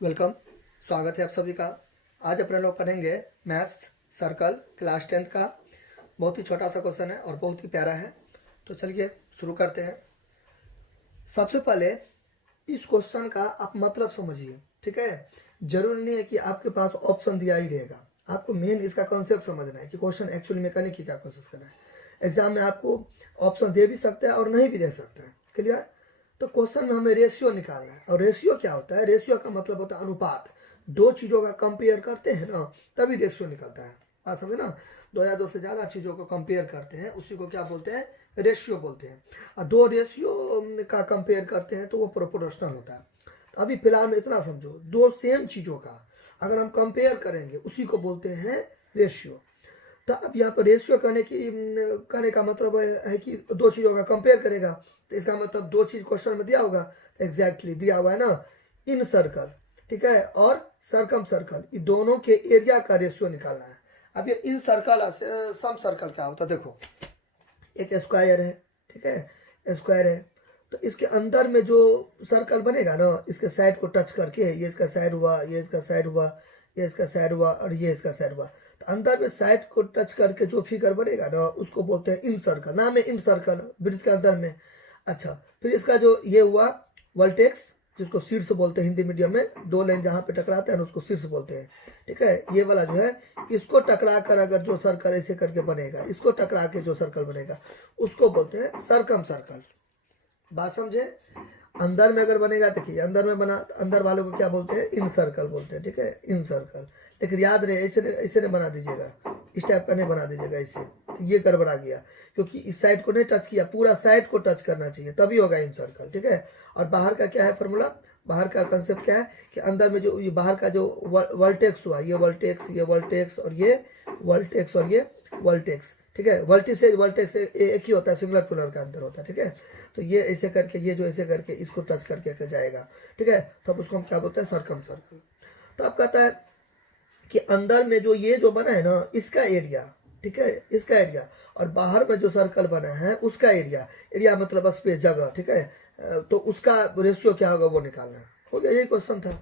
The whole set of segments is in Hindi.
वेलकम। स्वागत है आप सभी का। आज अपने लोग पढ़ेंगे मैथ्स सर्कल क्लास 10th का। बहुत ही छोटा सा क्वेश्चन है और बहुत ही प्यारा है। तो चलिए शुरू करते हैं। सबसे पहले इस क्वेश्चन का आप मतलब समझिए, ठीक है। जरूरी नहीं है कि आपके पास ऑप्शन दिया ही रहेगा, आपको मेन इसका कॉन्सेप्ट समझना है कि क्वेश्चन एक्चुअली में करने की क्या कोशिश करना है। एग्जाम में आपको ऑप्शन दे भी सकते हैं और नहीं भी दे सकते हैं, क्लियर। तो क्वेश्चन में हमें रेशियो निकालना है, और रेशियो क्या होता है? रेशियो का मतलब होता है अनुपात। दो चीज़ों का कंपेयर करते हैं ना, तभी रेशियो निकलता है। बात समझे ना? दो या दो से ज़्यादा चीज़ों को कंपेयर करते हैं, उसी को क्या बोलते हैं? रेशियो बोलते हैं। और दो रेशियो का कंपेयर करते हैं तो वो प्रोपोर्शनल होता है। तो अभी फिलहाल में इतना समझो, दो सेम चीज़ों का अगर हम कंपेयर करेंगे उसी को बोलते हैं रेशियो। तो अब यहाँ पर रेशियो करने का मतलब है कि दो चीज़ों का कंपेयर करेगा। तो इसका मतलब दो चीज़ क्वेश्चन में दिया होगा, तो एग्जैक्टली दिया हुआ है ना, इन सर्कल, ठीक है, और सरकम सर्कल, ये दोनों के एरिया का रेशियो निकालना है। अब ये इन सर्कल सम सर्कल क्या होता है? देखो, एक स्क्वायर है, ठीक है, स्क्वायर है। तो इसके अंदर में जो सर्कल बनेगा ना, इसके साइड को टच करके, ये इसका साइड हुआ, ये इसका साइड हुआ, ये इसका साइड हुआ और ये इसका साइड हुआ। तो अंदर में साइड को टच करके जो फिगर बनेगा ना, उसको बोलते हैं इन सर्कल। नाम है इन सर्कल, वृत्त के अंदर में। अच्छा, फिर इसका जो ये हुआ वर्टेक्स, जिसको शीर्ष बोलते हैं हिंदी मीडियम में, दो लाइन जहाँ पे टकराते हैं ना उसको शीर्ष बोलते हैं, ठीक है। ये वाला जो है, इसको टकरा कर अगर जो सर्कल ऐसे करके बनेगा, इसको टकरा के जो सर्कल बनेगा उसको बोलते हैं सरकम सर्कल। बात समझे? अंदर में अगर बनेगा, देखिए अंदर में बना, अंदर वालों को क्या बोलते हैं? इन सर्कल बोलते हैं, ठीक है, इन सर्कल। लेकिन याद रहे, ऐसे ऐसे नहीं बना दीजिएगा, इस टाइप का नहीं बना दीजिएगा ऐसे, तो ये गड़बड़ा गया, क्योंकि इस साइड को नहीं टच किया, पूरा साइड को टच करना चाहिए, तभी होगा इन सर्कल, ठीक है। और बाहर का क्या है फॉर्मूला? बाहर का कंसेप्ट क्या है कि अंदर में जो ये बाहर का जो वर्टेक्स हुआ, ये वर्टेक्स, ये वर्टेक्स और ये वर्टेक्स और ये वर्टेक्स, ठीक है। वर्टेक्स एक ही होता है, सिंगुलर प्लूरल का अंतर होता है, ठीक है। तो ये ऐसे करके, ये जो ऐसे करके इसको टच करके जाएगा, ठीक है। तो अब उसको हम क्या बोलते हैं? सरकम सर्कल। तो अब कहता है कि अंदर में जो ये जो बना है ना, इसका एरिया, ठीक है, इसका एरिया, और बाहर में जो सर्कल बना है उसका एरिया, एरिया मतलब स्पेस, जगह, ठीक है। तो उसका रेशियो क्या होगा वो निकालना है। हो गया, यही क्वेश्चन था,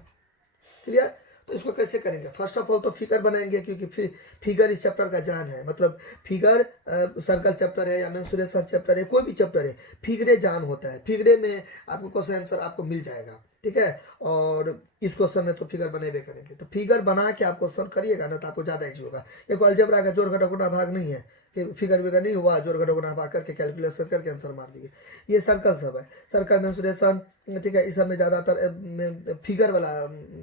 क्लियर। तो इसको कैसे करेंगे? फर्स्ट ऑफ ऑल तो फिगर बनाएंगे, क्योंकि फिगर इस चैप्टर का जान है। मतलब फिगर, सर्कल चैप्टर है या मेंसुरेशन चैप्टर है, कोई भी चैप्टर है, फिगरे जान होता है। फिगरे में आपको क्वेश्चन आंसर आपको मिल जाएगा, ठीक है। और इस क्वेश्चन में तो फिगर बनेबे करेंगे, तो फिगर बना के आप क्वेश्चन करिएगा ना, तो आपको ज़्यादा ईजी होगा। एक अलजेब्रा का जोड़ घटा गुणा भाग नहीं है कि फिगर विगर नहीं हुआ, जोड़ घटा गुणा भाग करके कैलकुलेशन करके आंसर मार दिए। ये सर्कल सब है, सर्कल मेंसुरेशन, ठीक है। इस सब में ज़्यादातर फिगर वाला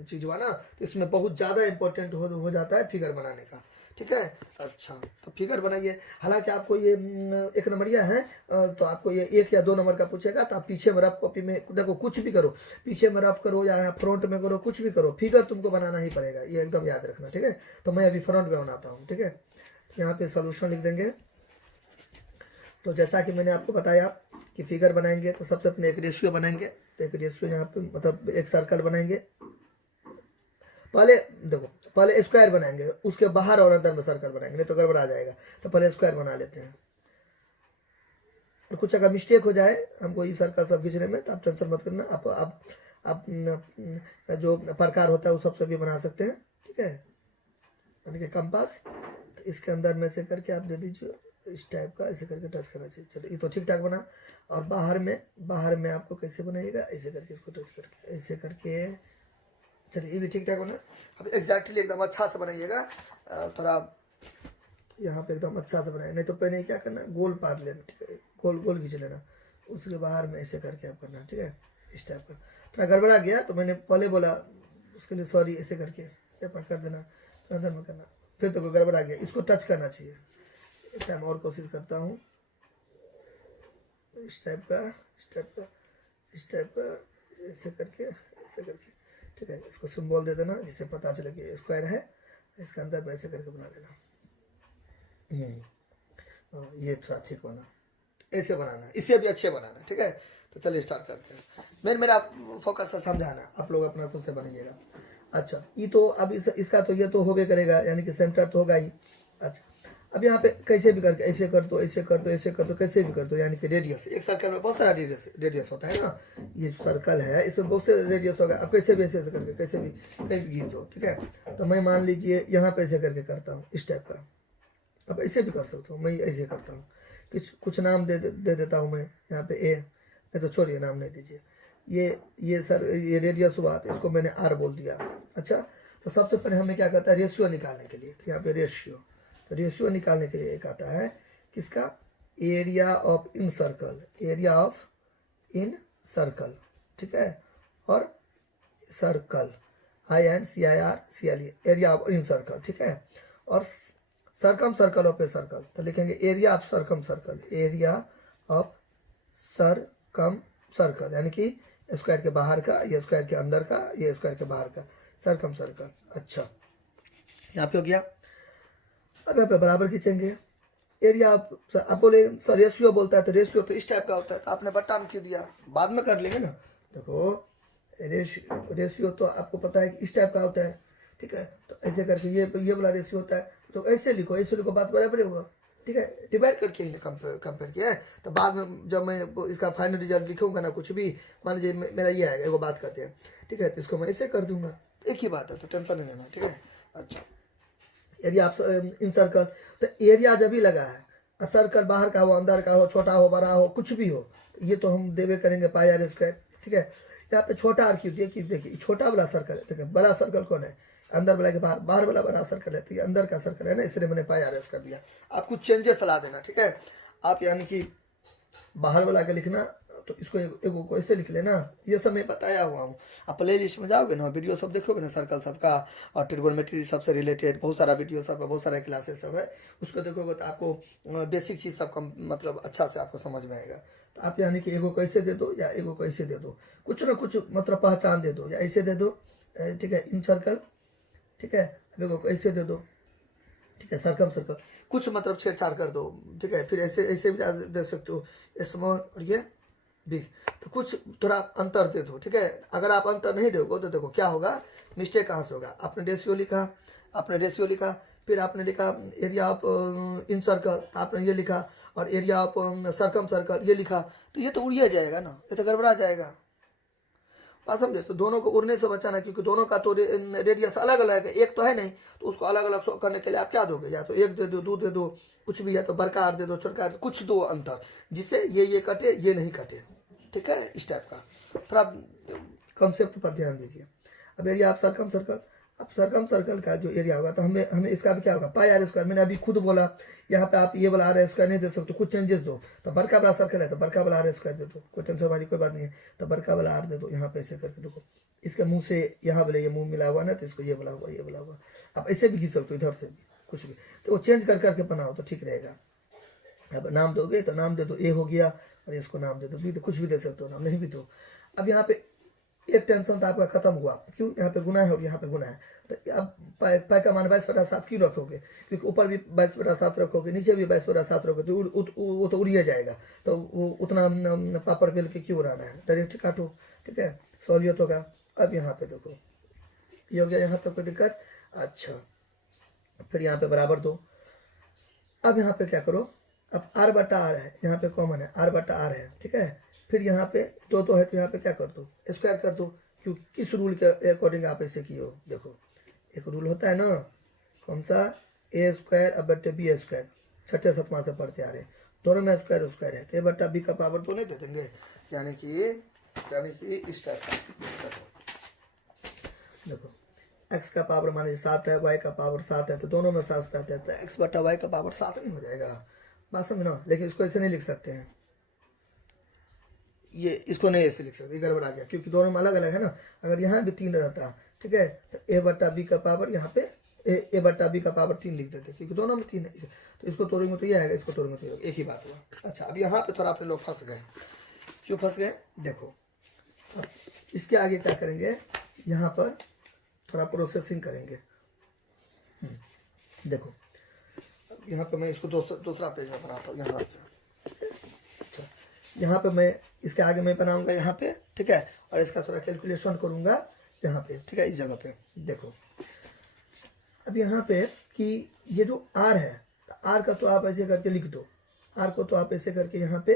चीज़ हुआ ना, तो इसमें बहुत ज़्यादा इंपॉर्टेंट हो जाता है फिगर बनाने का, ठीक है। अच्छा, तो फिगर बनाइए। हालांकि आपको ये एक नंबरिया है, तो आपको ये 1 या 2 नंबर का पूछेगा, तो आप पीछे में रफ कॉपी में देखो, कुछ भी करो, पीछे में रफ करो या फ्रंट में करो, कुछ भी करो, फिगर तुमको बनाना ही पड़ेगा, ये एकदम याद रखना, ठीक है। तो मैं अभी फ्रंट में बनाता हूँ, ठीक है। यहाँ पे सोल्यूशन लिख देंगे। तो जैसा कि मैंने आपको बताया कि फिगर बनाएंगे तो सबसे अपने एक रेशियो बनाएंगे। तो एक रेशियो यहाँ पे मतलब एक सर्कल बनाएंगे। पहले देखो, पहले स्क्वायर बनाएंगे, उसके बाहर और अंदर में सर्कल बनाएंगे, नहीं तो गड़बड़ा आ जाएगा। तो पहले स्क्वायर बना लेते हैं। और कुछ अगर मिस्टेक हो जाए हमको ये सर्कल सब खींचने में, तो आप टेंशन मत करना। आप जो प्रकार होता है वो सबसे भी बना सकते हैं, ठीक है। यानी कि कंपास, तो इसके अंदर में से करके आप दे दीजिए, इस टाइप का ऐसे करके टच करना चाहिए। चलो, ये तो ठीक ठाक बना। और बाहर में आपको कैसे बनाइएगा? ऐसे करके, इसको टच करके ऐसे करके, चलिए ये भी ठीक ठाक बना। अब एग्जैक्टली एकदम अच्छा से बनाइएगा, थोड़ा यहाँ पे एकदम अच्छा से बनाइए, नहीं तो पहले क्या करना, गोल पार लेना, ठीक है, गोल गोल खींच लेना, उसके बाहर में ऐसे करके आप करना, ठीक है, इस टाइप का। थोड़ा गड़बड़ा गया तो मैंने पहले बोला, उसके लिए सॉरी। ऐसे करके कर देना, अंदर में करना, फिर तो गड़बड़ा गया, इसको टच करना चाहिए। एक टाइम और कोशिश करता हूँ, इस टाइप का, इस टाइप का, इस टाइप का, ऐसे करके, ऐसे करके, ठीक है। इसको सिंबल दे देना जिससे पता चले कि स्क्वायर है। इसके अंदर में ऐसे करके बना लेना। ये थोड़ा ठीक बना, ऐसे बनाना, इससे भी अच्छे बनाना, ठीक है। तो चलिए स्टार्ट करते हैं। मेरा फोकस है समझाना, आप लोग अपना खुद से बनाइएगा। अच्छा, ये तो अब इसका तो ये तो होबे करेगा, यानी कि सेंटर तो होगा ही। अच्छा, अब यहाँ पे कैसे भी करके ऐसे कर दो, ऐसे कर दो, ऐसे कर दो, कैसे भी कर दो, यानी कि रेडियस, एक सर्कल में बहुत सारा रेडियस होता है ना, ये सर्कल है इसमें बहुत से रेडियस होगा। अब कैसे भी ऐसे ऐसे करके कैसे भी कहीं भी घींच दो, ठीक है। तो मैं मान लीजिए यहाँ पे ऐसे करके करता हूँ इस टाइप का। अब ऐसे भी कर सकता हूँ, मैं ऐसे करता हूँ, कुछ नाम दे देता हूँ मैं यहाँ पे ए, नहीं तो छोड़िए नाम नहीं दीजिए। ये सर ये रेडियस हुआ तो इसको मैंने आर बोल दिया। अच्छा, तो सबसे पहले हमें क्या करता है, रेशियो निकालने के लिए, तो यहाँ पे रेशियो, तो रेशियो निकालने के लिए एक आता है किसका, area of incircle, area of incircle, ठीक है, और circle INCIRCLE, area of incircle, ठीक है, और circumcircle of a circle, तो लिखेंगे area of circumcircle, area of circumcircle, यानी कि स्क्वायर के बाहर का, ये स्क्वायर के अंदर का, ये स्क्वायर के बाहर का, सरकम सर्कल। अच्छा, यहाँ पे हो गया। अब यहाँ पे बराबर खींचेंगे, एरिया आप बोले सर रेशियो बोलता है, तो रेशियो तो इस टाइप का होता है, तो आपने बट्टा में क्यों दिया, बाद में कर लेंगे ना। देखो रेशियो तो आपको पता है कि इस टाइप का होता है, ठीक है, तो ऐसे करके ये वाला रेशियो होता है, तो ऐसे लिखो, बात बराबर होगा, ठीक है। डिवाइड करके कंपेयर किया है, तो बाद में जब मैं इसका फाइनल रिजल्ट लिखूंगा ना, कुछ भी मान लीजिए मेरा ये आएगा, एगो बात करते हैं, ठीक है, तो इसको मैं ऐसे कर दूंगा, एक ही बात है, तो टेंशन नहीं लेना, ठीक है। अच्छा, एरिया आप इन सर्कल, तो एरिया जब भी लगा है, सर्कल बाहर का हो, अंदर का हो, छोटा हो, बड़ा हो, कुछ भी हो, ये तो हम देवे करेंगे पाई आर स्क्वायर, ठीक है। यहाँ पे छोटा आर क्यों, देखिए छोटा वाला सर्कल है, देखिए बड़ा सर्कल कौन है, अंदर वाला के बाहर, बाहर वाला बड़ा सर्कल है, तो ये अंदर का सर्कल है ना, इसलिए मैंने पाई आर एस कर दिया। आप कुछ चेंजेस सलाह देना, ठीक है, आप यानी कि बाहर वाला के लिखना, तो इसको एगो को ऐसे लिख लेना, ये सब मैं बताया हुआ हूँ। आप प्ले लिस्ट में जाओगे ना, वीडियो सब देखोगे ना, सर्कल सबका और ट्रिगोनोमेट्री सबसे रिलेटेड बहुत सारा वीडियो सब है, बहुत सारे क्लासेस सब है, उसको देखोगे तो आपको बेसिक चीज़ सबका मतलब अच्छा से आपको समझ में आएगा। तो आप यानी कि एगो को ऐसे दे दो या एगो को ऐसे दे दो, कुछ ना कुछ मतलब पहचान दे दो, या ऐसे दे दो, ठीक है, इन सर्कल, ठीक है, अब एगो को ऐसे दे दो, ठीक है, सरकम सर्कल, कुछ मतलब छेड़छाड़ कर दो, ठीक है, फिर ऐसे ऐसे भी दे सकते हो, स्मॉल और ये बिग, तो कुछ थोड़ा अंतर दे दो, ठीक है। अगर आप अंतर नहीं दोगे तो देखो क्या होगा, मिस्टेक कहाँ से होगा। आपने रेशियो लिखा, फिर आपने लिखा एरिया ऑफ इन सर्कल, आपने ये लिखा, और एरिया ऑफ सरकम सर्कल ये लिखा, तो ये तो उड़िया जाएगा ना, ये तो गड़बड़ा जाएगा। बात समझे, तो दोनों को उड़ने से बचाना, क्योंकि दोनों का तो रेडियस अलग अलग है, एक तो है नहीं, तो उसको अलग अलग करने के लिए आप क्या दोगे, या तो एक दे दो, दो दे दो, कुछ भी है, तो बड़का आर दे दो, छोटका आर, कुछ दो अंतर, जिससे ये कटे ये नहीं कटे, ठीक है, इस टाइप का थोड़ा कॉन्सेप्ट पर ध्यान दीजिए। अब एरिया आप सरकम सर्कल, अब सरकम सर्कल का जो एरिया होगा, तो हमें इसका भी क्या होगा, पाई आर स्क्वायर, मैंने अभी खुद बोला, यहाँ पे आप ये वाला आर स्क्वायर नहीं दे सकते, कुछ चेंजेस दो, तो बड़का वाला सर्कल है तो बड़का वाला आर स्क्वायर दे दो, कोई टेंशन वाली कोई बात नहीं है, तो बड़का वाला आर दे दो, यहाँ पे ऐसे करके देखो, इसके मुंह से यहाँ वाले ये मुंह मिला हुआ ना, तो इसको ये बोला हुआ, आप ऐसे भी खींच सकते हो, इधर से भी कुछ भी, तो वो चेंज करके बनाओ तो ठीक रहेगा। अब नाम दोगे तो नाम दे दो, ए हो गया, और इसको नाम दे दो बी, तो कुछ भी दे सकते हो, नाम नहीं भी दो। अब यहाँ पे एक टेंशन तो आपका खत्म हुआ, क्यों, यहाँ पे गुना है और यहाँ पे गुना है, तो अब पाई का मान 22/7 क्यों रखोगे, क्योंकि ऊपर भी 22/7 रखोगे, नीचे भी 22/7 रखोगे, तो वो तो उड़िया जाएगा, तो वो उतना पापड़ बेल के क्यों उड़ाना है, डायरेक्ट काटो, ठीक है, सहूलियत होगा। अब यहाँ पे देखो ये हो गया, यहाँ तक कोई दिक्कत। अच्छा, फिर यहाँ पे बराबर दो। अब यहाँ पे क्या करो, अब r/r है, यहाँ पे कॉमन है, r/r है, ठीक है, फिर यहाँ पे दो है, तो यहाँ पे क्या कर दो, स्क्वायर कर दो, क्योंकि किस रूल के अकॉर्डिंग आप ऐसे किए हो। देखो एक रूल होता है ना, कौन सा, a² अब बट्टे b², छठे सतमा से पढ़ते आ रहे हैं, दोनों में स्क्वायर है, तो a/b का पावर तो नहीं दे देंगे, यानी कि इस टाइप का। देखो x का पावर मान लीजिए 7 है, y का पावर 7 है, तो दोनों में 7 है, तो x/y का पावर 7 नहीं हो जाएगा, बात समझना। लेकिन इसको ऐसे नहीं लिख सकते हैं, ये इसको नहीं ऐसे लिख सकते, गड़बड़ा गया, क्योंकि दोनों में अलग अलग है ना। अगर यहाँ भी 3 रहता, ठीक है, तो a/b का पावर यहाँ पे a/b का पावर 3 लिख देते, क्योंकि दोनों में 3 है, तो इसको तोड़ेंगे तो ये आएगा, इसको तोड़ेंगे तो एक ही बात हुआ। अच्छा, अब यहाँ पे थोड़ा अपने लोग फंस गए, क्यों फंस गए, देखो अब इसके आगे क्या करेंगे, यहाँ पर थोड़ा प्रोसेसिंग करेंगे। देखो यहाँ पे मैं इसको दूसरा पेज में बनाता हूँ, यहाँ पे। अच्छा, यहाँ पे मैं इसके आगे मैं बनाऊंगा यहाँ पे, ठीक है, और इसका थोड़ा कैलकुलेशन करूंगा यहाँ पे, ठीक है, इस जगह पे। देखो अब यहाँ पे कि ये जो r है, तो आर का तो आप ऐसे करके लिख दो, आर को तो आप ऐसे करके यहाँ पे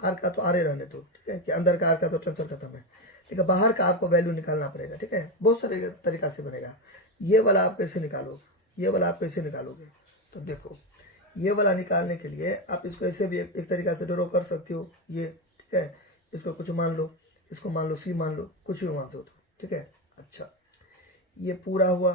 आर का तो आर रहने दो, ठीक है, कि अंदर का आर का तो टेंशन खत्म है। ठीक है, बाहर का आपको वैल्यू निकालना पड़ेगा। ठीक है, बहुत सारे तरीका से बनेगा। ये वाला आप कैसे निकालोगे, ये वाला आप कैसे निकालोगे, तो देखो ये वाला निकालने के लिए आप इसको ऐसे भी एक तरीका से ड्रॉ कर सकते हो, ये। ठीक है, इसको कुछ मान लो, इसको मान लो सी मान लो, कुछ भी मान सकते हो। ठीक है, अच्छा ये पूरा हुआ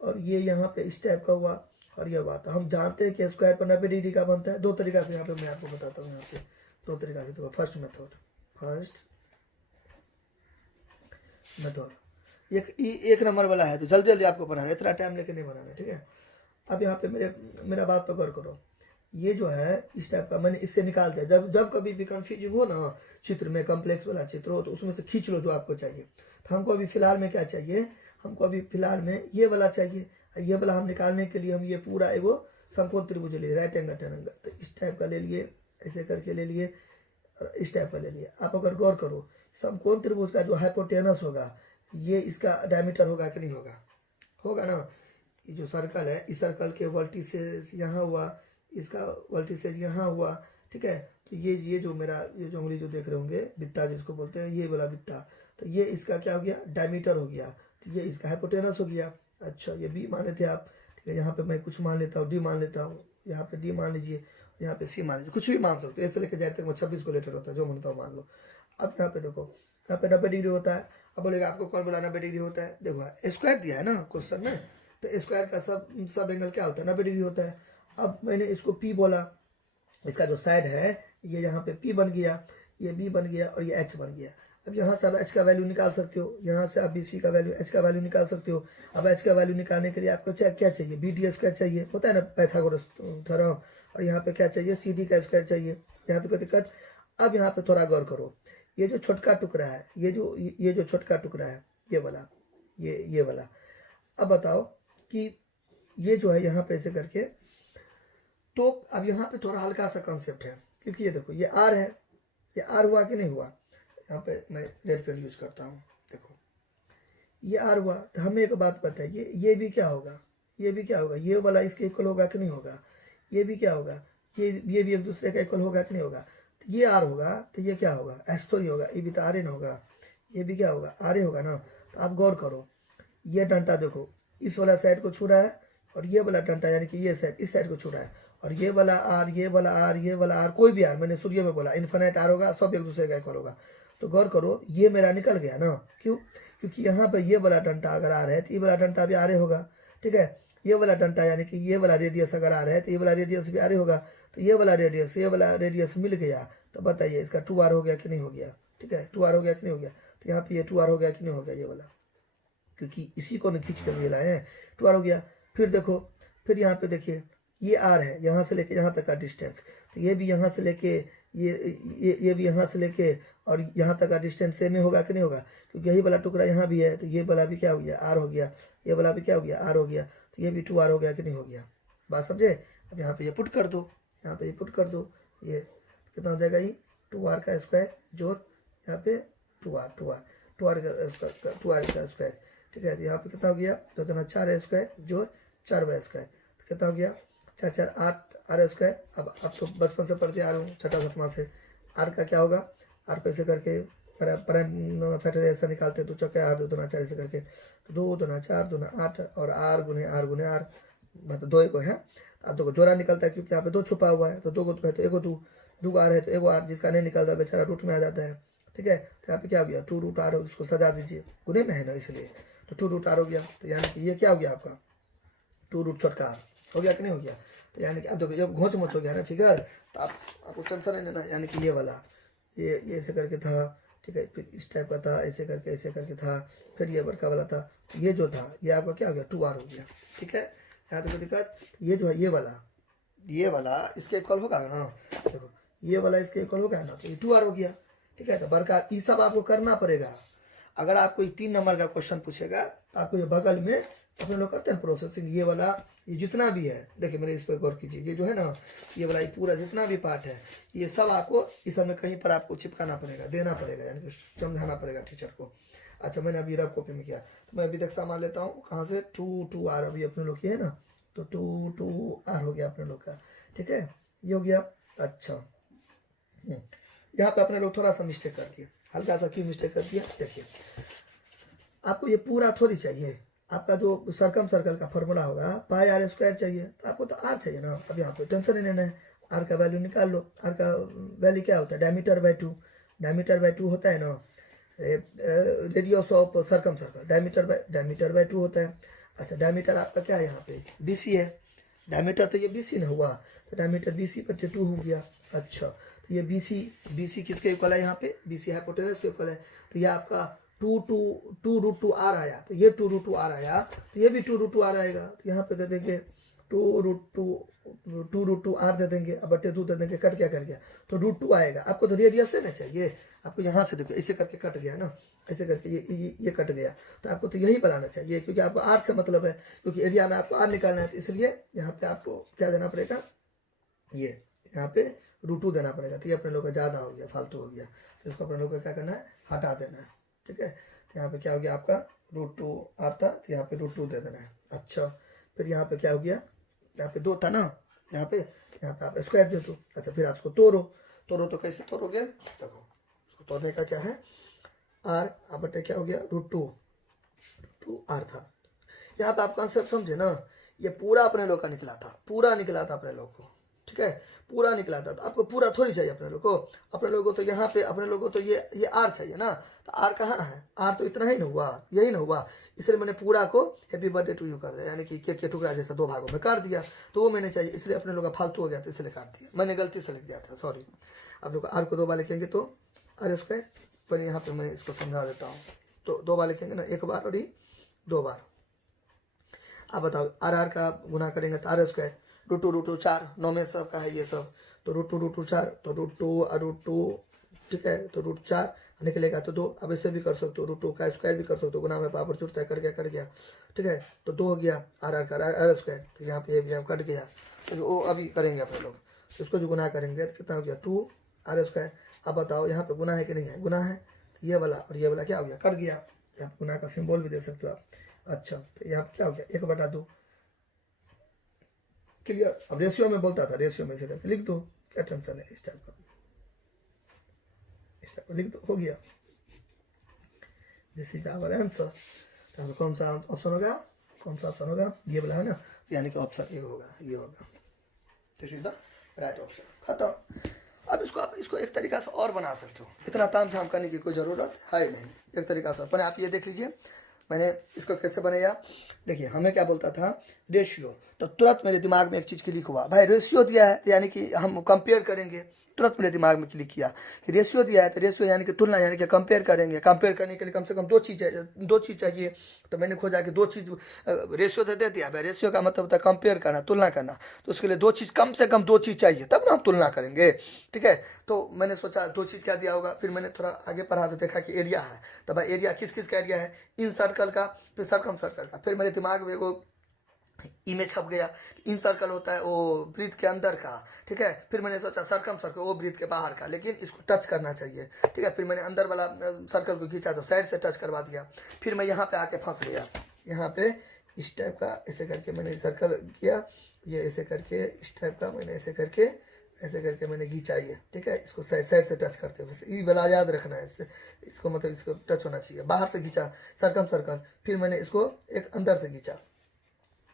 और ये यहाँ पे इस टाइप का हुआ और ये हुआ। तो हम जानते हैं कि स्क्वायर पर 90 डिग्री का बनता है। दो तरीका से यहाँ पे मैं आपको बताता हूँ, यहाँ पे दो तरीका से। तो फर्स्ट मेथड एक नंबर वाला है, तो जल्दी जल्दी आपको बनाना है, इतना टाइम लेके नहीं बनाना है। ठीक है, अब यहाँ पे मेरा बात पर गौर करो। ये जो है इस टाइप का मैंने इससे निकाल दिया। जब कभी भी कंफ्यूजिंग हो ना चित्र में, कॉम्प्लेक्स वाला चित्र हो, तो उसमें से खींच लो जो आपको चाहिए। तो हमको अभी फिलहाल में क्या चाहिए, हमको अभी फिलहाल में ये वाला चाहिए। ये वाला हम निकालने के लिए हम ये पूरा एगो समकोण त्रिभुज ले लिए, राइट एंगल ट्रायंगल। तो इस टाइप का ले लिए, ऐसे करके ले लिए और इस टाइप का ले लिए। आप अगर गौर करो, समकोण त्रिभुज का जो हाइपोटेनस होगा, ये इसका डायमीटर होगा कि नहीं होगा, होगा ना। ये जो सर्कल है, इस सर्कल के वर्टिसेस यहाँ हुआ, इसका वर्टिसेस यहाँ हुआ। ठीक है, तो ये जो मेरा ये जो उंगली जो देख रहे होंगे, बित्ता जिसको बोलते हैं, ये वाला बित्ता, तो ये इसका क्या हो गया, डायमीटर हो गया। तो ये इसका हाइपोटेनस हो गया। अच्छा ये बी माने थे आप। ठीक है, यहाँ पे मैं कुछ मान लेता हूँ, डी मान लेता हूँ, यहाँ पे डी मान लीजिए, यहाँ पे सी मान लीजिए, कुछ भी मान सकते हो। ऐसे लेके जाए तक 26 को लेटर होता है, जो मानता हूँ मान लो। अब यहाँ पे देखो, यहाँ पे 90 डिग्री होता है। अब बोलेगा आपको कौन बोला 90 डिग्री होता है, देखो स्क्वायर दिया है ना क्वेश्चन में, तो स्क्वायर का सब एंगल क्या होता है, 90 डिग्री होता है। अब मैंने इसको पी बोला, इसका जो साइड है ये यहाँ पे पी बन गया, ये बी बन गया और ये एच बन गया। अब यहाँ से आप एच का वैल्यू निकाल सकते हो, यहाँ से आप बी सी का वैल्यू, एच का वैल्यू निकाल सकते हो। अब एच का वैल्यू निकालने के लिए आपको क्या चाहिए, बी डी स्क्वायर चाहिए, होता है ना पाइथागोरस थ्योरम। और यहाँ पे क्या चाहिए, सी डी का स्क्वायर चाहिए। यहाँ तो कोई दिक्कत। अब यहाँ पे थोड़ा गौर करो, ये जो छोटका टुकड़ा है, ये जो छोटका टुकड़ा है, ये वाला, ये वाला। अब बताओ कि ये जो है यहाँ पे ऐसे करके, तो अब यहाँ पे थोड़ा हल्का सा कॉन्सेप्ट है, क्योंकि ये देखो ये आर है, ये आर हुआ कि नहीं हुआ। यहाँ पे मैं रेड पेन यूज करता हूँ, देखो ये आर हुआ। तो हमें एक बात बताइए, ये भी क्या होगा, ये भी क्या होगा, ये वाला इसके इक्वल होगा कि नहीं होगा, ये भी क्या होगा, ये भी एक दूसरे का इक्वल होगा कि नहीं होगा। तो ये आर होगा तो ये क्या होगा, एस तो नहीं होगा, ये भी तो आर ए ना होगा, ये भी क्या होगा, आर ए होगा ना। तो आप गौर करो, ये डंटा देखो इस वाला साइड को छू रहा है और ये वाला डंटा यानी कि ये साइड इस साइड को छू रहा है। और ये वाला आर, ये वाला आर, ये वाला आर, कोई भी आर, मैंने सूर्य में बोला इन्फिनिट आर होगा, सब एक दूसरे का इक्वल होगा। तो गौर करो ये मेरा निकल गया ना, क्यों, क्योंकि यहाँ पे ये वाला डंटा अगर आर है तो ये वाला डंटा भी आर होगा। ठीक है, ये वाला डंटा यानी कि ये वाला रेडियस अगर आर है तो ये वाला रेडियस भी आर होगा। तो ये वाला रेडियस मिल गया, तो बताइए इसका 2r हो गया कि नहीं हो गया। ठीक है, 2r हो गया कि नहीं हो गया। तो यहाँ पे ये 2r हो गया कि नहीं हो गया, ये वाला, क्योंकि इसी को खींच कर ये लाए हैं, 2r हो गया। फिर देखो, फिर यहाँ पे देखिए ये r है, यहाँ से लेके यहाँ तक का डिस्टेंस, तो ये भी यहाँ से लेके ये भी यहाँ से लेके और यहाँ तक का डिस्टेंस सेम होगा कि नहीं होगा, क्योंकि यही वाला टुकड़ा यहाँ भी है, तो ये वाला भी क्या हो गया, r हो गया, ये वाला भी क्या हो गया, r हो गया। तो ये भी 2r हो गया कि नहीं हो गया, बात समझे। अब यहाँ पे ये पुट कर दो, यहाँ पे ये पुट कर दो, ये कितना हो जाएगा, ये 2r का स्क्वायर जोड़ यहाँ पे 2r का स्क्वायर। ठीक है, तो यहाँ पे कितना हो गया, तो कितना 4 स्क्वायर जोड़ 4y स्क्वायर, तो कितना हो गया 4 4 8 r स्क्वायर। अब तो बचपन से पढ़ते आ रहा हूँ, छठा सतमा से। r का क्या होगा, r पे से करके प्राइम फैक्टर ऐसा निकालते हैं, तो चौके r 2 दूना 4 ऐसे करके, तो 2 दूना 4 दूना 8 और r गुने r मतलब 2 को है। अब देखो जोड़ा निकलता है, क्योंकि यहाँ पे 2 छुपा हुआ है, तो 2 को है तो एगो 2 आर है तो एगो आर, जिसका नहीं निकलता बेचारा रूट में आ जाता है। ठीक है, तो यहाँ पे क्या हो गया 2 रूट आर, उसको सजा दीजिए, गुने में है ना इसलिए, तो 2 रूट आर हो गया। तो यानी कि ये क्या हो गया आपका 2 रूट छोटका आर हो गया कि नहीं हो गया। तो यानी कि अब देखो जब घोंच मोच हो गया ना फिगर, तो आपको टेंशन नहीं लेना, यानी कि ये वाला ये ऐसे करके था। ठीक है, फिर इस टाइप का था, ऐसे करके था, फिर ये बड़का वाला था, तो ये जो था ये आपका क्या हो गया 2r हो गया। ठीक है, यहाँ तो कोई दिक्कत। ये जो है ये वाला इसके इक्वल होगा ना, देखो ये वाला इसके इक्वल होगा ना, तो ये 2r हो गया। ठीक है, तो बड़का ये सब आपको करना पड़ेगा। अगर आपको 3 नंबर का क्वेश्चन पूछेगा तो आपको ये बगल में अपने लोग करते हैं प्रोसेसिंग, ये वाला ये जितना भी है, देखिए मेरे इस पर गौर कीजिए, ये जो है ना ये वाला ये पूरा जितना भी पार्ट है, ये सब आपको इस सब में कहीं पर आपको चिपकाना पड़ेगा, देना पड़ेगा, यानी कि समझाना पड़ेगा टीचर को। अच्छा मैंने अभी रफ कॉपी में किया, तो मैं अभी तक सामान लेता हूँ कहाँ से 2 2r, अभी अपने लोग की है ना तो 2R हो गया अपने लोग का, ठीक है, ये हो गया। अच्छा यहाँ पे अपने लोग थोड़ा सा मिस्टेक कर दिए, हल्का सा। क्यों मिस्टेक कर दिया, देखिए आपको ये पूरा थोड़ी चाहिए, आपका जो सर्कम सर्कल का फॉर्मूला होगा पाई आर स्क्वायर चाहिए, तो आपको तो आर चाहिए ना। अब यहाँ पे टेंशन नहीं लेना है, आर का वैल्यू निकाल लो। आर का वैल्यू क्या होता है, डायमीटर बाई 2, डायमीटर बाई 2 होता है ना, radius of circum circle, diameter by 2 होता है। अच्छा डायमीटर आपका क्या है यहाँ पे, BC है, डायमीटर तो ये BC ना हुआ, तो डायमीटर BC बटे 2 हो गया। अच्छा तो ये BC किसके इक्वल है, यहाँ पे BC हाइपोटेनस के इक्वल है, तो ये आपका 2√2R आया, तो ये 2√2R आया, तो ये भी 2√2R आएगा। तो यहाँ पे दे देंगे 2√2R दे देंगे, अब बटे 2 दे देंगे, कट क्या कर गया, तो √2 आएगा। आपको तो रेडियस है ना चाहिए, आपको यहाँ से देखो ऐसे करके कट गया ना, ऐसे करके ये कट गया, तो आपको तो यही बनाना चाहिए, क्योंकि आपको R से मतलब है, क्योंकि एरिया में आपको R निकालना है, तो इसलिए यहाँ पे आपको क्या देना पड़ेगा, ये यहाँ पे √2 देना पड़ेगा। तो ये अपने लोग का ज़्यादा हो गया, फालतू हो गया, तो इसको अपने लोग को क्या करना है, हटा देना है, ठीक है। तो यहाँ पे क्या हो गया आपका √2 आता, तो यहाँ पे √2 दे देना है। अच्छा फिर यहाँ पे क्या हो गया, यहाँ पे 2 था ना, यहाँ पे आप स्क्वायर दे दो। अच्छा फिर आप इसको तोड़ो, तो कैसे तोड़ोगे, देखो इसको तोड़ने का क्या है, R आप बटे क्या हो गया √2R था। यहाँ पे आप कॉन्सेप्ट समझे ना, ये पूरा अपने लोग का निकला था, पूरा निकला था अपने लोग को, ठीक है, पूरा निकला था। तो आपको पूरा थोड़ी चाहिए अपने लोग को, अपने लोगों को तो यहाँ पे अपने लोगों को तो ये R चाहिए ना, तो R कहाँ है, R तो इतना ही ना हुआ, यही ना हुआ, इसलिए मैंने पूरा को हैप्पी बर्थडे टू यू कर दिया, यानी कि केक के टुकड़ा जैसा 2 भागों में काट दिया, तो वो मैंने चाहिए, इसलिए अपने लोग का फालतू हो गया था, इसलिए काट दिया, मैंने गलती से लिख दिया था, सॉरी। अब देखो R को 2 बार लिखेंगे तो R स्क्वायर, पर यहाँ पे मैं इसको समझा देता हूँ, तो 2 बार लिखेंगे ना, 1 बार और 2 बार। आप बताओ R का गुना करेंगे तो R स्क्वायर, √2 9 में सब का है ये सब, तो √2 तो √2 ठीक है, तो √4 निकलेगा तो 2। अब ऐसे भी कर सकते हो, √2 का स्क्वायर भी कर सकते हो, गुना में पावर जुड़ता है, कर गया, ठीक है, तो 2 हो गया R का R स्क्वायर, तो यहाँ पे भी कट गया, तो वो अभी करेंगे अपने लोग, तो इसको जो गुना करेंगे तो कितना हो गया 2R स्क्वायर। अब बताओ यहाँ पे गुना है कि नहीं है, गुना है, तो ये वाला और ये वाला क्या हो गया, कट गया, यहाँ गुना का सिंबल भी दे सकते हो आप। अच्छा तो यहाँ पे क्या हो गया 1/2, क्लियर। अब रेशियो में बोलता था, रेशियो में से करके लिख दो, क्या टेंशन है, इस टाइप का लिख दो, हो गया, दिस इज आवर आंसर। तो कौन सा ऑप्शन होगा, कौन सा ऑप्शन होगा, ये वाला है ना, यानी कि ऑप्शन ए होगा, ये होगा, this is the right option, खत्म। अब इसको आप इसको एक तरीका से और बना सकते हो, इतना ताम झाम करने की कोई ज़रूरत है नहीं, एक तरीका से अपने आप ये देख लीजिए मैंने इसको कैसे बनाया। देखिए हमें क्या बोलता था, रेशियो, तो तुरंत मेरे दिमाग में एक चीज़ क्लिक हुआ, भाई रेशियो दिया है तो यानी कि हम कंपेयर करेंगे, तुरंत मेरे दिमाग में क्लिक किया कि रेशियो दिया है तो रेशियो यानी कि तुलना, यानी कि कंपेयर करेंगे, कंपेयर करने के लिए कम से कम 2 चीज़ चाहिए, तो मैंने खोजा कि 2 चीज़, रेशियो तो दे दिया, भाई रेशियो का मतलब होता है कंपेयर करना, तुलना करना, तो उसके लिए 2 चीज़, कम से कम 2 चीज़ चाहिए, तब ना हम तुलना करेंगे, ठीक है। तो मैंने सोचा 2 चीज़ क्या दिया होगा, फिर मैंने थोड़ा आगे पढ़ा तो देखा कि एरिया है, तो भाई एरिया किस किस का एरिया है, इन सर्कल का, फिर सर्कम सर्कल का, फिर मेरे दिमाग में वो इमेज छप गया, इन सर्कल होता है वो ब्रीथ के अंदर का, ठीक है, फिर मैंने सोचा सर्कम सर्कल वो ब्रीथ के बाहर का, लेकिन इसको टच करना चाहिए, ठीक है, फिर मैंने अंदर वाला सर्कल को खींचा तो साइड से टच करवा दिया, फिर मैं यहाँ पे आके फंस गया, यहाँ पे इस टाइप का ऐसे करके मैंने सर्कल किया, ये ऐसे करके इस टाइप का मैंने ऐसे करके मैंने खींचा, ये ठीक है, इसको साइड से टच करते हुए, ये वाला याद रखना है, इसको मतलब इसको टच होना चाहिए, बाहर से खींचा सर्कम सर्कल, फिर मैंने इसको एक अंदर से खींचा,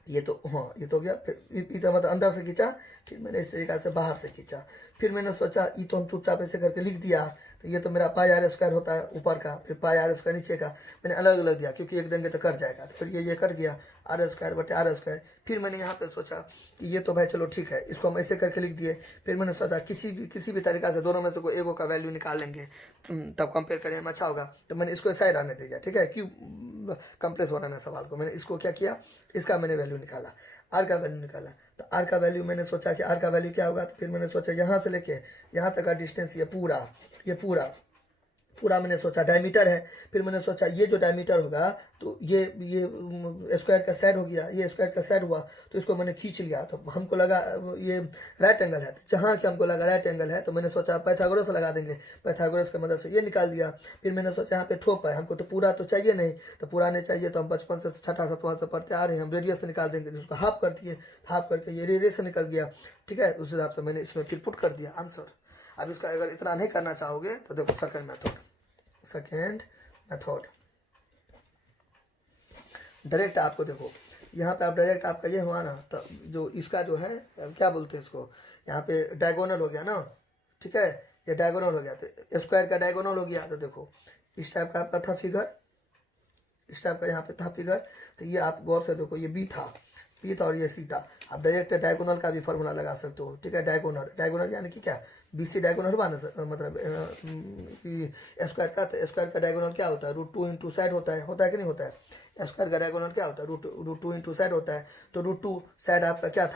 ये तो हाँ ये तो गया, फिर इधर मतलब अंदर से खींचा, फिर मैंने इस तरीके से बाहर से खींचा, फिर मैंने सोचा ये तो हम चुपचाप ऐसे करके लिख दिया, तो ये तो मेरा पाई आर स्क्वायर होता है ऊपर का, फिर पाई आर स्क्वायर नीचे का, मैंने अलग अलग दिया क्योंकि एक देंगे तो कट जाएगा, तो फिर ये कट गया R स्क्वायर बटे R स्क्वायर। फिर मैंने यहाँ पे सोचा कि ये तो भाई चलो ठीक है, इसको हम ऐसे करके लिख दिए, फिर मैंने सोचा किसी भी तरीका से दोनों में से कोई एगो का वैल्यू निकाल लेंगे, तब कंपेयर करें अच्छा होगा, तो मैंने इसको ऐसा ही रहने दिया, ठीक है, क्यों कंप्रेस बनाना सवाल को, मैंने इसको क्या किया, इसका मैंने वैल्यू निकाला, R का वैल्यू निकाला, तो R का वैल्यू मैंने सोचा कि R का वैल्यू क्या होगा, तो फिर मैंने सोचा यहाँ से लेके यहाँ तक का डिस्टेंस ये पूरा पूरा मैंने सोचा डायमीटर है, फिर मैंने सोचा ये जो डायमीटर होगा तो ये स्क्वायर का साइड हो गया, ये स्क्वायर का साइड हुआ, तो इसको मैंने खींच लिया। तो हमको लगा ये राइट एंगल है, जहाँ कि हमको लगा राइट एंगल है तो मैंने सोचा पाइथागोरस लगा देंगे, पाइथागोरस की मदद से ये निकाल दिया। फिर मैंने सोचा यहाँ पे ठोप है, हमको तो पूरा तो चाहिए नहीं, तो पूरा नहीं चाहिए तो हम बचपन से छठा सातवां से पढ़ते आ रहे हैं, हम रेडियस से निकाल देंगे। जिसको हाफ कर दिए, हाफ करके ये रेडियस से निकल गया, ठीक है। उस हिसाब से मैंने इसमें फिर पुट कर दिया आंसर। अब इसका अगर इतना नहीं करना चाहोगे तो देखो सेकंड मेथड डायरेक्ट आपको देखो यहाँ पे आप डायरेक्ट आपका ये हुआ ना, तो जो इसका जो है क्या बोलते हैं इसको, यहाँ पे डायगोनल हो गया ना, ठीक है, ये डायगोनल हो गया तो स्क्वायर का डायगोनल हो गया। तो देखो इस टाइप का आपका था फिगर, इस टाइप का यहाँ पे था फिगर, तो ये आप गौर से देखो ये बी था और ये सी था। आप डायरेक्ट डायगोनल का भी फॉर्मूला लगा सकते हो, ठीक है। डायगोनल यानी कि क्या, बी सी डायगोनल हुआ ना, मतलब स्क्वायर का, तो स्क्वायर का डायगोनल क्या होता है, √2 इंटू साइड होता है कि नहीं होता है। स्क्वायर का डायगोनल क्या होता है, √2 इंटू साइड होता है। तो √2 साइड आपका क्या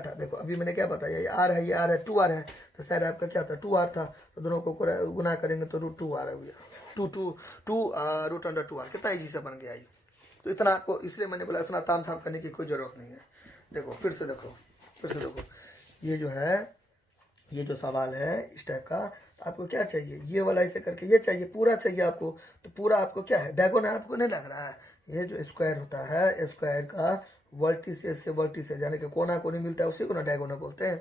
था, देखो अभी मैंने क्या बताया, ये आर है, ये आर है, 2r है, तो साइड आपका क्या था, 2r था। तो दोनों को गुना करेंगे तो √2r है भैया, 2 √2r, कितना ईजी से बन गया ये। तो इतना आपको, इसलिए मैंने बोला इतना ताम झाम करने की कोई ज़रूरत नहीं है। देखो फिर से देखो ये जो है, ये जो सवाल है इस टाइप का, तो आपको क्या चाहिए, ये वाला ऐसे करके ये चाहिए, पूरा चाहिए आपको। तो पूरा आपको क्या है, डायगोनल आपको नहीं लग रहा है, ये जो स्क्वायर होता है, स्क्वायर का वर्टिसेस से वर्टिसेस यानी कि कोना कोनी मिलता है, उसी को ना डायगोनल बोलते हैं।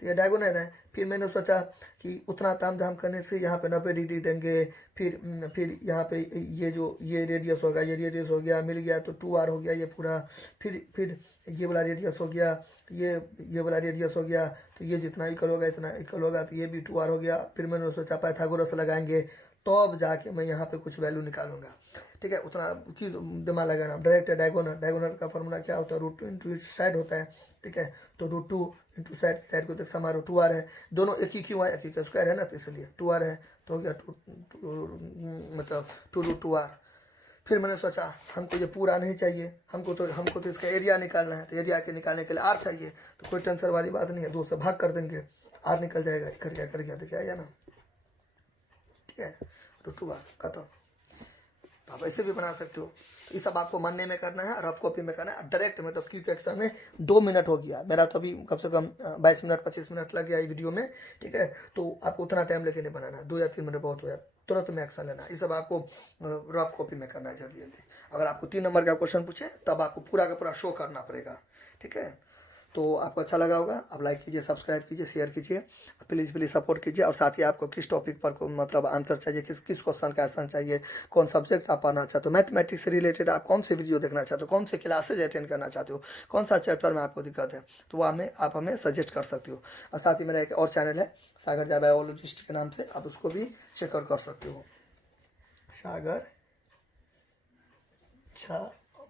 तो ये डायगोनल है। फिर मैंने सोचा कि उतना ताम झाम करने से यहाँ पे 90 डिग्री देंगे, फिर यहाँ पे ये रेडियस होगा, ये रेडियस हो गया, मिल गया तो 2r हो गया ये पूरा। फिर ये वाला रेडियस हो गया, ये वाला रेडियस हो गया, तो ये जितना इक्वल होगा इतना इक्वल होगा, तो ये भी 2r हो गया। फिर मैंने सोचा पाइथागोरस लगाएंगे तो अब जाके मैं यहाँ पे कुछ वैल्यू निकालूंगा, ठीक है। उतना की दिमाग लगाना, डायरेक्ट डायगोनल का फॉर्मूला क्या होता है, √2 इंटू साइड होता है, ठीक है। तो √2 इंटू साइड को देख समारो 2r है, दोनों एक ही क्यों है, एक ही का स्क्वायर है ना, तो इसलिए 2r है, तो हो गया मतलब 2√2r। फिर मैंने सोचा हमको ये पूरा नहीं चाहिए, हमको तो इसका एरिया निकालना है, तो एरिया के निकालने के लिए r चाहिए। तो कोई टेंशन वाली बात नहीं है, 2 से भाग कर देंगे, r निकल जाएगा, कर गया तो क्या आया ना, ठीक है, √2r खत्म। तो आप ऐसे भी बना सकते हो। तो ये सब आपको मनने में करना है, रफ कॉपी में करना है। डायरेक्ट मतलब क्विक एक्शन में 2 मिनट हो गया मेरा, तो अभी कम से कम 22 मिनट 25 मिनट लग गया ये वीडियो में, ठीक है। तो आपको उतना टाइम लेके नहीं बनाना है, 2 या 3 मिनट बहुत हो जाए, तुरंत में एक्शन लेना है। ये सब आपको रफ कॉपी में करना है जल्दी। अगर आपको 3 नंबर का क्वेश्चन पूछे तब आपको पूरा का पूरा शो करना पड़ेगा, ठीक है। तो आपको अच्छा लगा होगा, आप लाइक कीजिए, सब्सक्राइब कीजिए, शेयर कीजिए, प्लीज़ सपोर्ट कीजिए। और साथ ही आपको किस टॉपिक पर मतलब आंसर चाहिए, किस क्वेश्चन का आंसर चाहिए, कौन सब्जेक्ट आप पढ़ना चाहते हो, मैथमेटिक्स से रिलेटेड आप कौन से वीडियो देखना चाहते हो, कौन से क्लासेज अटेंड करना चाहते हो, कौन सा चैप्टर में आपको दिक्कत है, तो वो आप हमें सजेस्ट कर सकते हो। और साथ ही मेरा एक और चैनल है सागर झा बायोलॉजिस्ट के नाम से, आप उसको भी चेकआउट कर सकते हो, सागर झा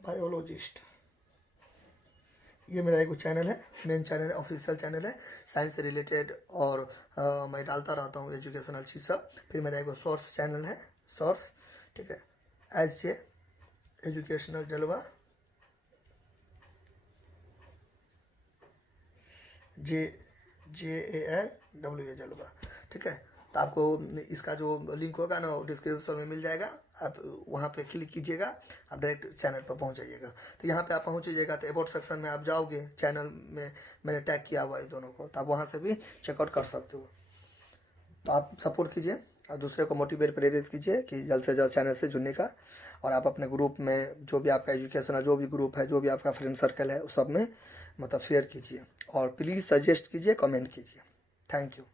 बायोलॉजिस्ट। ये मेरा एक चैनल है, मेन चैनल है, ऑफिशियल चैनल है, साइंस से रिलेटेड, और मैं डालता रहता हूँ एजुकेशनल चीज़ सब। फिर मेरा एक शॉर्ट्स चैनल है, शॉर्ट्स, ठीक है, SJ एजुकेशनल जलवा, JALWA जलवा, ठीक है। तो आपको इसका जो लिंक होगा ना वो डिस्क्रिप्शन में मिल जाएगा, आप वहाँ पे क्लिक कीजिएगा, आप डायरेक्ट चैनल पर पहुँच जाइएगा। तो यहाँ पे आप पहुँच जाइएगा तो अबाउट सेक्शन में आप जाओगे, चैनल में मैंने टैग किया हुआ है दोनों को, तो आप वहाँ से भी चेकआउट कर सकते हो। तो आप सपोर्ट कीजिए और दूसरे को मोटिवेट प्रेरित कीजिए कि जल्द से जल्द चैनल से जुड़ने का। और आप अपने ग्रुप में जो भी आपका एजुकेशनल जो भी ग्रुप है, जो भी आपका फ्रेंड सर्कल है, उस सब में मतलब शेयर कीजिए, और प्लीज़ सजेस्ट कीजिए, कमेंट कीजिए। Thank you.